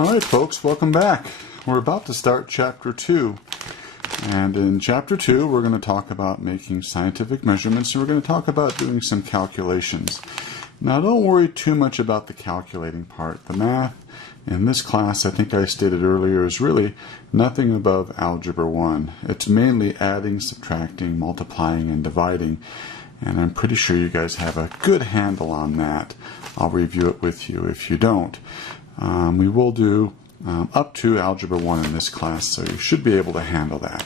Alright folks, welcome back. We're about to start Chapter 2. And in Chapter 2 we're going to talk about making scientific measurements, and we're going to talk about doing some calculations. Now don't worry too much about the calculating part. The math in this class, I think I stated earlier, is really nothing above Algebra 1. It's mainly adding, subtracting, multiplying, and dividing. And I'm pretty sure you guys have a good handle on that. I'll review it with you if you don't. We will do up to Algebra 1 in this class, so you should be able to handle that.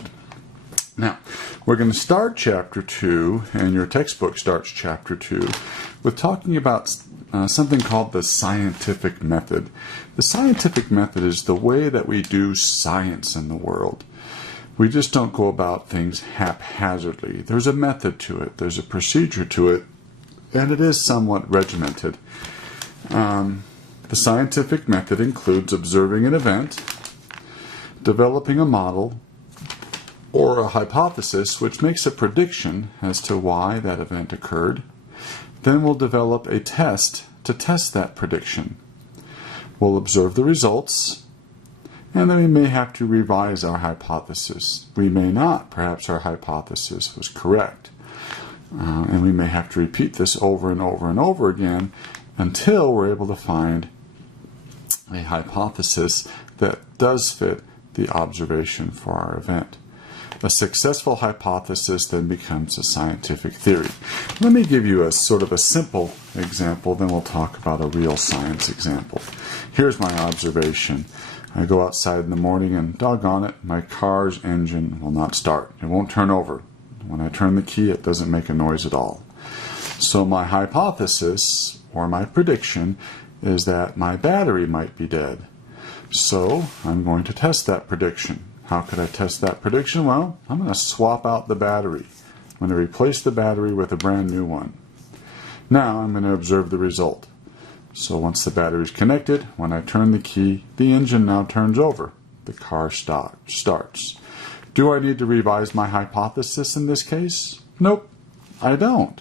Now, we're going to start Chapter 2, and your textbook starts Chapter 2, with talking about something called the scientific method. The scientific method is the way that we do science in the world. We just don't go about things haphazardly. There's a method to it, there's a procedure to it, and it is somewhat regimented. The scientific method includes observing an event, developing a model or a hypothesis which makes a prediction as to why that event occurred. Then we'll develop a test to test that prediction. We'll observe the results, and then we may have to revise our hypothesis. We may not. Perhaps our hypothesis was correct. And we may have to repeat this over and over and over again until we're able to find a hypothesis that does fit the observation for our event. A successful hypothesis then becomes a scientific theory. Let me give you a sort of a simple example, then we'll talk about a real science example. Here's my observation. I go outside in the morning and doggone it, my car's engine will not start. It won't turn over. When I turn the key, it doesn't make a noise at all. So my hypothesis, or my prediction, is that my battery might be dead. So I'm going to test that prediction. How could I test that prediction? Well, I'm going to swap out the battery. I'm going to replace the battery with a brand new one. Now I'm going to observe the result. So once the battery is connected, when I turn the key, the engine now turns over. The car starts. Do I need to revise my hypothesis in this case? Nope, I don't.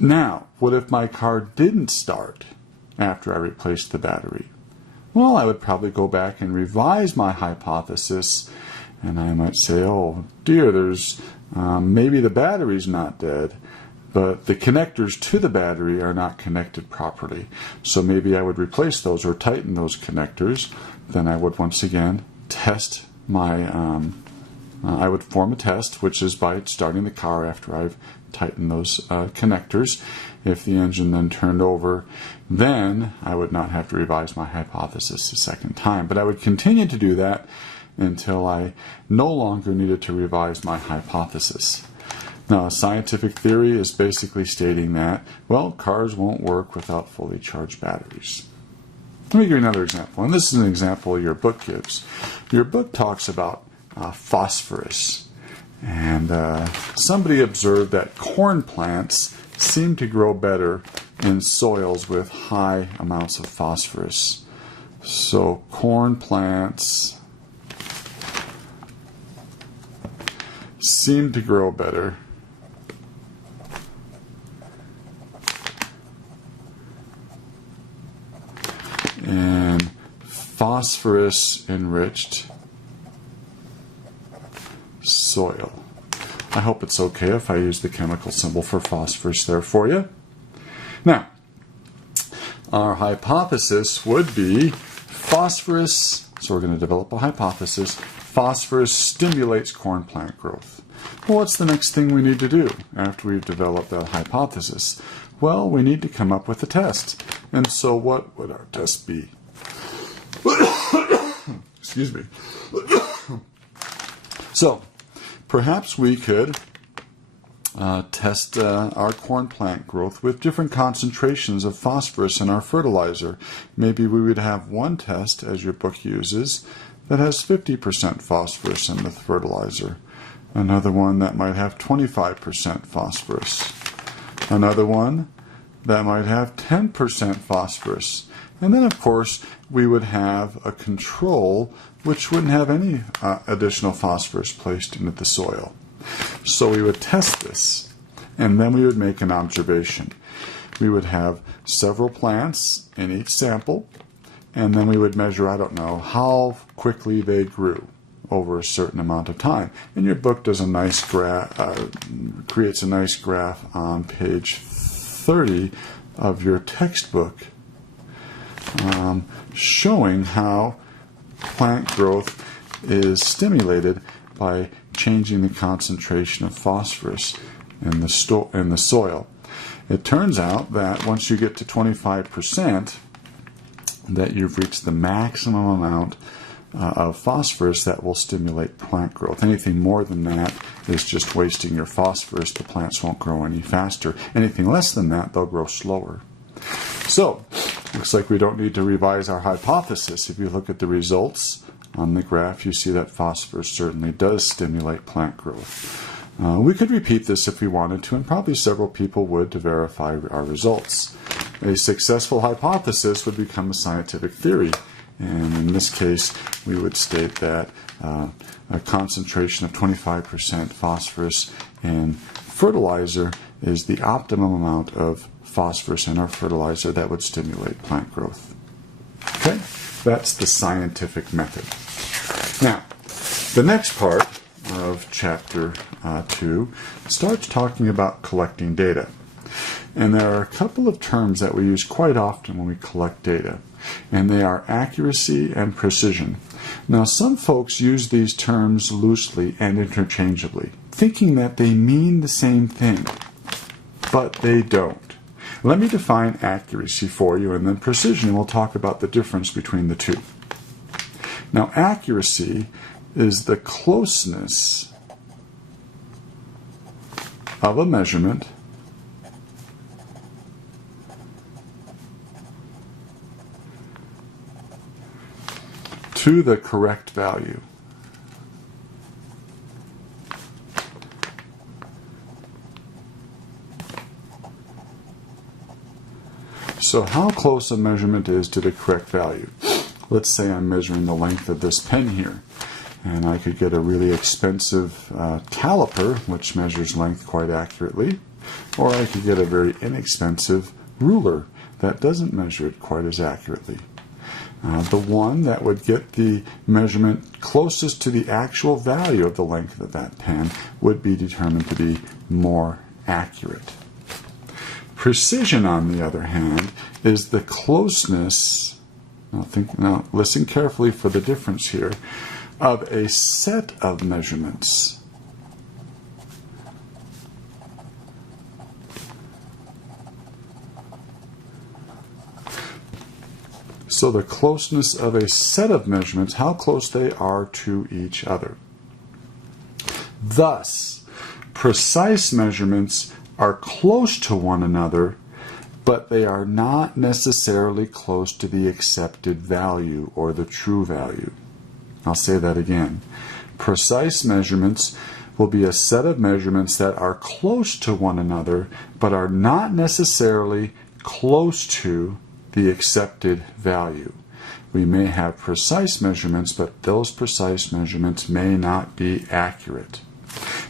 Now, what if my car didn't start after I replaced the battery? Well, I would probably go back and revise my hypothesis, and I might say, oh dear, there's maybe the battery's not dead, but the connectors to the battery are not connected properly. So maybe I would replace those or tighten those connectors. Then I would once again test my, I would form a test, which is by starting the car after I've tightened those connectors. If the engine then turned over, then I would not have to revise my hypothesis a second time. But I would continue to do that until I no longer needed to revise my hypothesis. Now, a scientific theory is basically stating that, well, cars won't work without fully charged batteries. Let me give you another example, and this is an example your book gives. Your book talks about phosphorus, and somebody observed that corn plants seem to grow better in soils with high amounts of phosphorus. So corn plants seem to grow better in phosphorus-enriched soil. I hope it's okay if I use the chemical symbol for phosphorus there for you. Now, our hypothesis would be phosphorus, so we're going to develop a hypothesis, phosphorus stimulates corn plant growth. Well, what's the next thing we need to do after we've developed that hypothesis? Well, we need to come up with a test. And so what would our test be? Excuse me. So, perhaps we could test our corn plant growth with different concentrations of phosphorus in our fertilizer. Maybe we would have one test, as your book uses, that has 50% phosphorus in the fertilizer. Another one that might have 25% phosphorus. Another one that might have 10% phosphorus. And then, of course, we would have a control which wouldn't have any additional phosphorus placed into the soil. So we would test this, and then we would make an observation. We would have several plants in each sample, and then we would measure, I don't know, how quickly they grew over a certain amount of time. And your book does a nice creates a nice graph on page 30 of your textbook, showing how plant growth is stimulated by changing the concentration of phosphorus in the soil. It turns out that once you get to 25%, that you've reached the maximum amount of phosphorus that will stimulate plant growth. Anything more than that is just wasting your phosphorus. The plants won't grow any faster. Anything less than that, they'll grow slower. So, looks like we don't need to revise our hypothesis. If you look at the results on the graph, you see that phosphorus certainly does stimulate plant growth. We could repeat this if we wanted to, and probably several people would, to verify our results. A successful hypothesis would become a scientific theory. And in this case, we would state that a concentration of 25% phosphorus in fertilizer is the optimum amount of phosphorus in our fertilizer that would stimulate plant growth. Okay, that's the scientific method. Now, the next part of chapter 2 starts talking about collecting data. And there are a couple of terms that we use quite often when we collect data, and they are accuracy and precision. Now, some folks use these terms loosely and interchangeably, thinking that they mean the same thing, but they don't. Let me define accuracy for you, and then precision, and we'll talk about the difference between the two. Now, accuracy is the closeness of a measurement to the correct value. So how close a measurement is to the correct value. Let's say I'm measuring the length of this pen here, and I could get a really expensive caliper, which measures length quite accurately, or I could get a very inexpensive ruler that doesn't measure it quite as accurately. The one that would get the measurement closest to the actual value of the length of that pen would be determined to be more accurate. Precision, on the other hand, is the closeness, now listen carefully for the difference here, of a set of measurements So the closeness of a set of measurements, how close they are to each other. Thus, precise measurements are close to one another, but they are not necessarily close to the accepted value or the true value. I'll say that again. Precise measurements will be a set of measurements that are close to one another, but are not necessarily close to the accepted value. We may have precise measurements, but those precise measurements may not be accurate.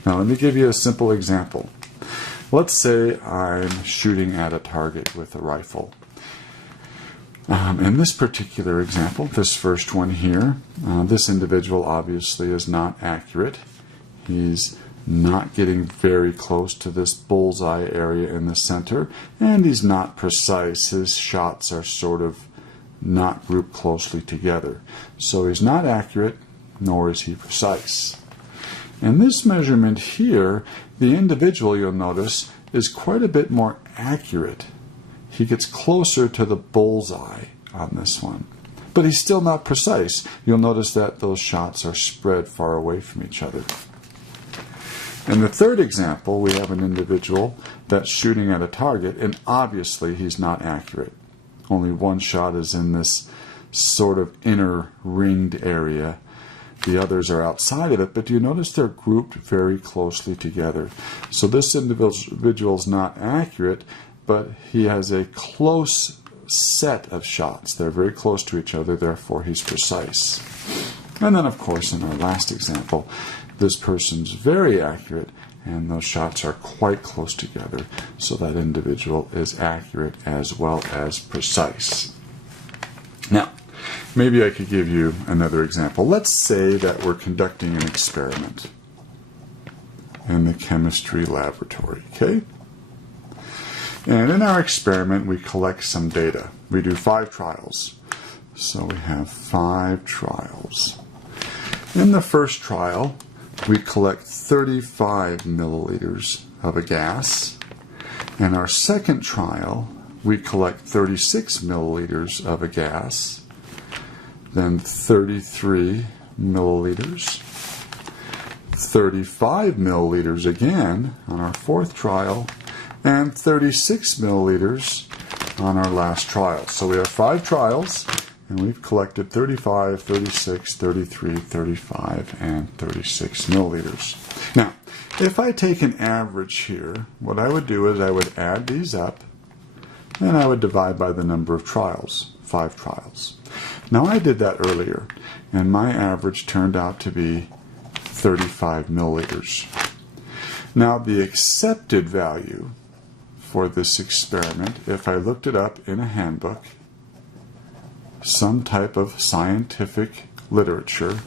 Now, let me give you a simple example. Let's say I'm shooting at a target with a rifle. In this particular example, this first one here, this individual obviously is not accurate. He's not getting very close to this bullseye area in the center, and he's not precise. His shots are sort of not grouped closely together. So he's not accurate, nor is he precise. In this measurement here, the individual, you'll notice, is quite a bit more accurate. He gets closer to the bullseye on this one. But he's still not precise. You'll notice that those shots are spread far away from each other. In the third example, we have an individual that's shooting at a target, and obviously he's not accurate. Only one shot is in this sort of inner ringed area. The others are outside of it, but do you notice they're grouped very closely together? So this individual is not accurate, but he has a close set of shots. They're very close to each other, therefore he's precise. And then, of course, in our last example, this person's very accurate, and those shots are quite close together, so that individual is accurate as well as precise. Now, maybe I could give you another example. Let's say that we're conducting an experiment in the chemistry laboratory, okay? And in our experiment, we collect some data. We do 5 trials. So we have 5 trials. In the first trial, we collect 35 milliliters of a gas. In our second trial, we collect 36 milliliters of a gas, then 33 milliliters, 35 milliliters again on our fourth trial, and 36 milliliters on our last trial. So we have 5 trials, and we've collected 35, 36, 33, 35, and 36 milliliters. Now, if I take an average here, what I would do is I would add these up, and I would divide by the number of trials, 5 trials. Now, I did that earlier, and my average turned out to be 35 milliliters. Now, the accepted value for this experiment, if I looked it up in a handbook, some type of scientific literature,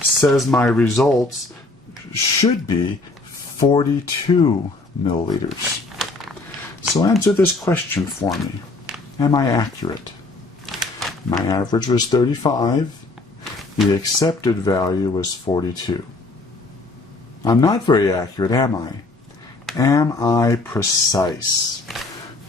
says my results should be 42 milliliters. So answer this question for me. Am I accurate? My average was 35. The accepted value was 42. I'm not very accurate, am I? Am I precise?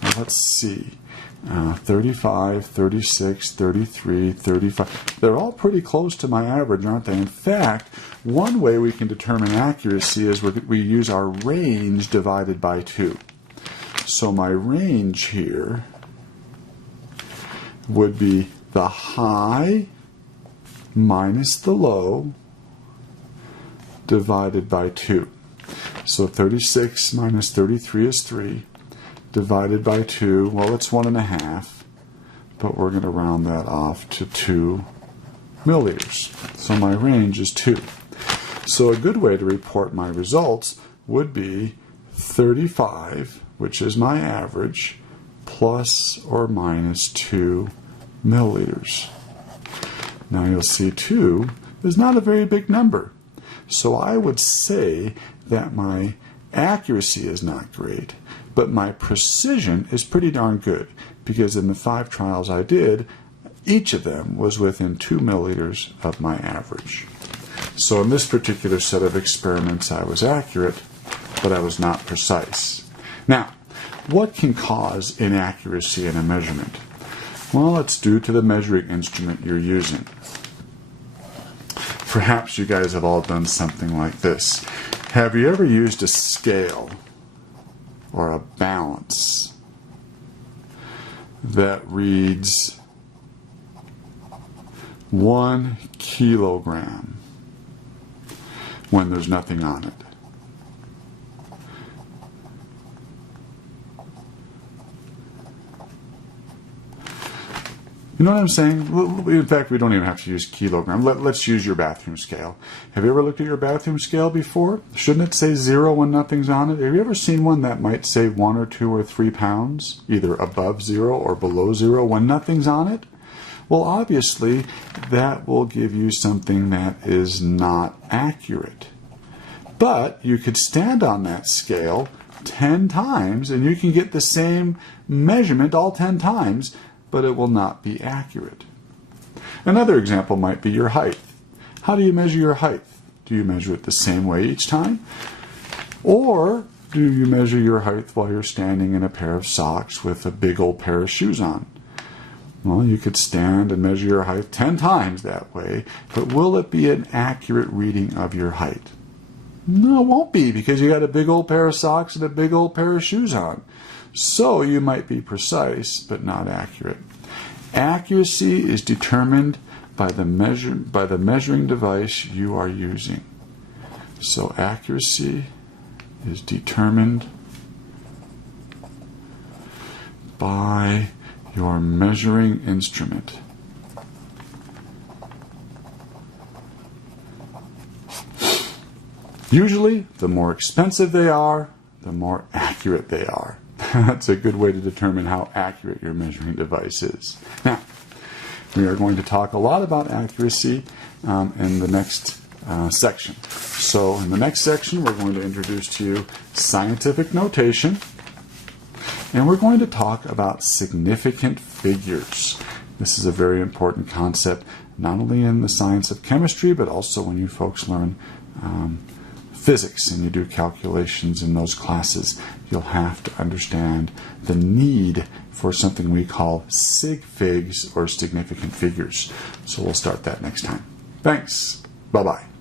Now, let's see. 35, 36, 33, 35. They're all pretty close to my average, aren't they? In fact, one way we can determine accuracy is we use our range divided by 2. So my range here would be the high minus the low divided by 2. So 36 minus 33 is 3. Divided by 2, well, it's 1.5, but we're going to round that off to 2 milliliters. So my range is 2. So a good way to report my results would be 35, which is my average, plus or minus 2 milliliters. Now you'll see 2 is not a very big number. So I would say that my accuracy is not great, but my precision is pretty darn good, because in the 5 trials I did, each of them was within 2 milliliters of my average. So in this particular set of experiments I was accurate, but I was not precise. Now, what can cause inaccuracy in a measurement? Well, it's due to the measuring instrument you're using. Perhaps you guys have all done something like this. Have you ever used a scale or a balance that reads 1 kilogram when there's nothing on it? You know what I'm saying? In fact, we don't even have to use kilogram. Let's use your bathroom scale. Have you ever looked at your bathroom scale before? Shouldn't it say 0 when nothing's on it? Have you ever seen one that might say 1 or 2 or 3 pounds, either above 0 or below 0 when nothing's on it? Well, obviously, that will give you something that is not accurate. But you could stand on that scale 10 times, and you can get the same measurement all 10 times, but it will not be accurate. Another example might be your height. How do you measure your height? Do you measure it the same way each time? Or do you measure your height while you're standing in a pair of socks with a big old pair of shoes on? Well, you could stand and measure your height 10 times that way, but will it be an accurate reading of your height? No, it won't be, because you got a big old pair of socks and a big old pair of shoes on. So you might be precise, but not accurate. Accuracy is determined by the measuring device you are using. So accuracy is determined by your measuring instrument. Usually, the more expensive they are, the more accurate they are. That's a good way to determine how accurate your measuring device is. Now, We are going to talk a lot about accuracy in the next section. So in the next section, we're going to introduce to you scientific notation, and we're going to talk about significant figures. This is a very important concept, not only in the science of chemistry, but also when you folks learn physics and you do calculations in those classes. You'll have to understand the need for something we call sig figs, or significant figures. So we'll start that next time. Thanks. Bye-bye.